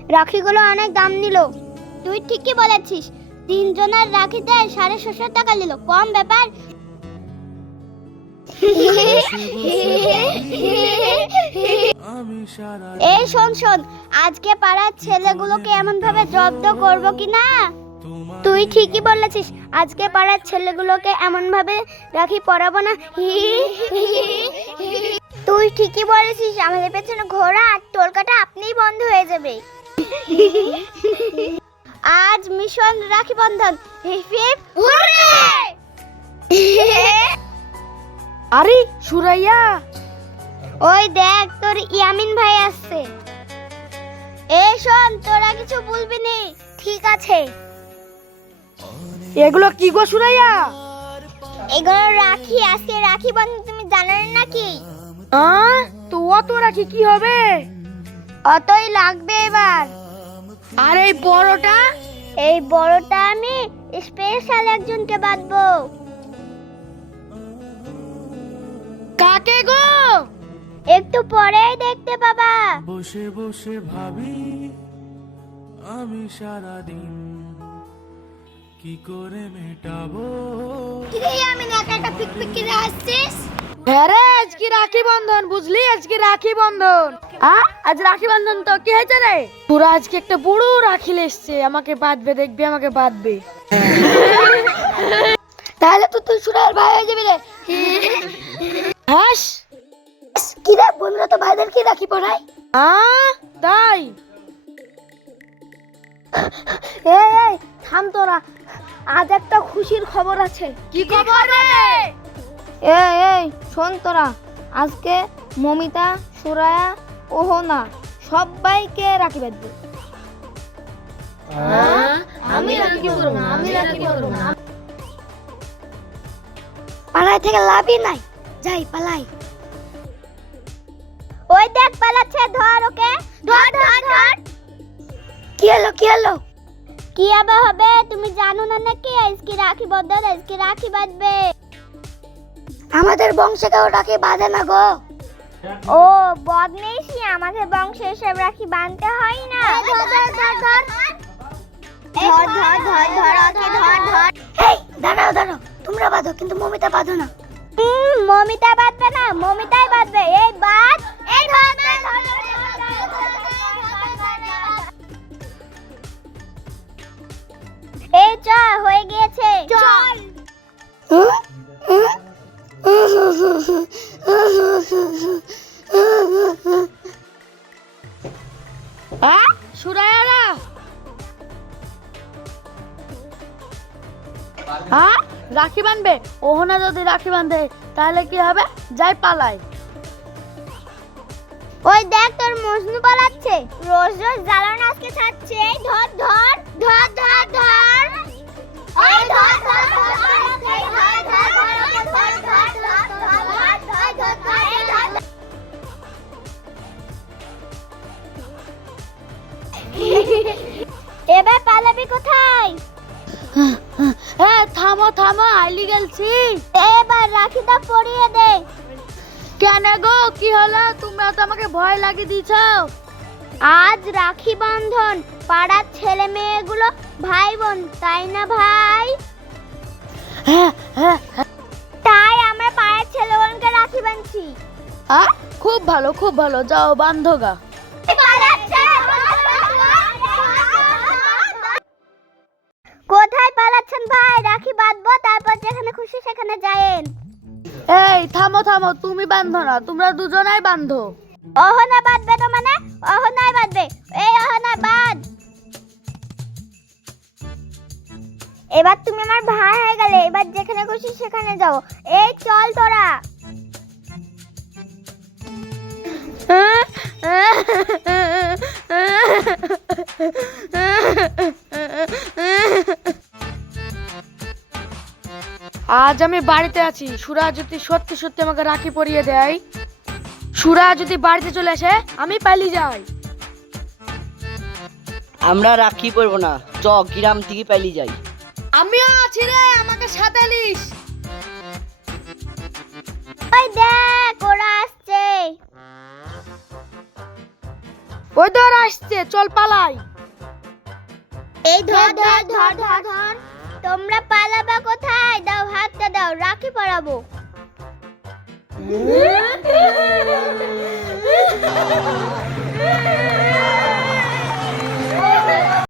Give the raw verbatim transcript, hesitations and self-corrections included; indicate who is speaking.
Speaker 1: রাখিগুলো অনেক দাম নিল। তুই ঠিকই বলেছিস, তিনজনের রাখিতে সাড়ে ছশো টাকা নিল, কম ব্যাপার। এই শোন শোন, আজকে পাড়ার ছেলেগুলোকে এমন ভাবে জব্দ করব কি না। তুই ঠিকই বলেছিস, আজকে পাড়ার ছেলেগুলোকে এমন ভাবে রাখি পরাবো না। তুই ঠিকই বলেছিস, আমাদের পেছনে ঘোড়া আর টোলকাটা আপনিই বন্ধ হয়ে যাবে। আজ মিশন রাখি বন্ধন।
Speaker 2: আরে সুরাইয়া,
Speaker 1: ওই দেখ তোর ইয়ামিন ভাই আসছে। এই শোন, তোরা কিছু বলবি নি, ঠিক আছে?
Speaker 2: এগুলো কি গো সুরাইয়া?
Speaker 1: এগুলো রাখি, আজকে রাখি বন্ধন, তুমি জানো না নাকি?
Speaker 2: আহ, তো অত রাখি কি হবে?
Speaker 1: অতই লাগবে এবার।
Speaker 2: আর এই বড়টা?
Speaker 1: এই বড়টা আমি স্পেশাল একজনকে বাঁধবো।
Speaker 2: কাকে গো?
Speaker 1: একটু পরেই দেখতে পাবা।
Speaker 3: বসে বসে ভাবি আমি সারা দিন কি করে মেটাবো।
Speaker 1: কিরে আমি একা একা পিকপিক করে আসছিস?
Speaker 2: হ্যাঁ রে, আজকে রাখি বন্ধন, বুঝলি? আজকে রাখি বন্ধন। আহ, আজ রাখি বন্ধন তো কি হয়েছে রে? পুরা আজকে একটা বড় রাখি এসছে, আমাকে বাঁধবে, দেখবি আমাকে বাঁধবে।
Speaker 1: তাহলে তো তুই সুরাইয়ার ভাই হয়ে যাবি রে।
Speaker 2: হাস,
Speaker 1: কি রে, বন্ধুরা তো ভাইদেরকে রাখি পড়ায়।
Speaker 2: আহ, তাই?
Speaker 1: এই এই থাম তোরা, আজ একটা খুশির খবর আছে।
Speaker 2: কি খবর রে?
Speaker 1: এই এই শোন তোরা, আজকে মমিতা, সুরায়া, ওহনা সবাইকে রাখি বাঁধবে।
Speaker 2: আমি রাখি কি করব না, আমি রাখি কি করব না।
Speaker 1: পালাই থেকে লাভই নাই, যাই পালাই। ওই দেখ পালাচ্ছে, ধর ওকে, ধর ধর ধর। কি হলো কি হলো? কি আবার হবে, তুমি জানো না নাকি? আজকে রাখি বন্ধন, আজকে রাখি বাঁধবে। আমাদের বংশে কেউ রাখি বাঁধে না গো। ও বদমেশি, আমাদের বংশে এসব রাখি বাঁধতে হয় না। ধর ধর ধর ধর ধর ধর ধর ধর ওকে ধর ধর। এই দাঁড়াও দাঁড়াও, তোমরা বাঁধো কিন্তু মমিতা বাঁধো না। হুম, মমিতা বাঁধবে না, মমিতাই বাঁধবে। এই বাঁধ, এই ধর ধর ধর। এই চ হয়ে গিয়েছে, চল।
Speaker 2: আহ, সুরাইয়ারা, হ্যাঁ রাখি বাঁধবে। ওহনা যদি রাখি বাঁধে তাহলে কি হবে? যাই পালাই।
Speaker 1: ওই দেখ তোর মজনু পালাচ্ছে, রোজ রোজ জ্বালানো আজকে ছাড়ছে। এই ধর ধর ধর ধর ধর। এই ধর ধর ধর ধর, এই ধর ধর ধর, ওকে ধর ধর ধর ধর ধর ধর ধর, এই ধর। এবার পালাবি কোথায়?
Speaker 2: হ্যাঁ থামো থামো, আইলি গেলছি।
Speaker 1: এবার রাখিটা পরিয়ে দে।
Speaker 2: কেন গো, কি হলো? তোমরা তো আমাকে ভয় লাগিয়ে দিছ।
Speaker 1: আজ রাখি বন্ধন, পাড়ার ছেলে মেয়েগুলো ভাই বোন, তাই না ভাই?
Speaker 2: হ্যাঁ হ্যাঁ হ্যাঁ।
Speaker 1: তাই আমরা পাড়ার ছেলে বোনকে রাখি বাঁধছি।
Speaker 2: আহ, খুব ভালো খুব ভালো, যাও বান্ধগা।
Speaker 1: কোথায় পালাচ্ছেন ভাই? রাখি বাঁধবো, তারপর যেখানে খুশি সেখানে যায়েন।
Speaker 2: এই থামো থামো, তুমি বান্ধো না, তোমরা দুজনাই বান্ধো।
Speaker 1: অহনা বাঁধবে তো মানে? অহনাই বাঁধবে। এই অহনা বাঁধ। এবার তুমি আমার ভাই হয়ে গেলে, এবার যেখানে খুশি সেখানে যাও। এই চল তোরা।
Speaker 2: আজ আমি বাড়িতে আছি, সুরা যদি সত্যি সত্যি আমাকে রাখি পরিয়ে দেয়, সুরা যদি বাড়িতে চলে আসে, আমি পালিয়ে যাই।
Speaker 4: আমরা রাখি পরবো না, চ গ্রাম থেকে পালিয়ে যাই।
Speaker 2: আমিও আছি রে, আমাকে সাথে নিস।
Speaker 1: ওই দেখ ওরা আসছে।
Speaker 2: ওই ধর আসছে, চল পালাই।
Speaker 1: এই ধর ধর ধর ধর ধর তোমরা পালাবা কোথায়? দাও হাতটা দাও, রাখি পরাবো।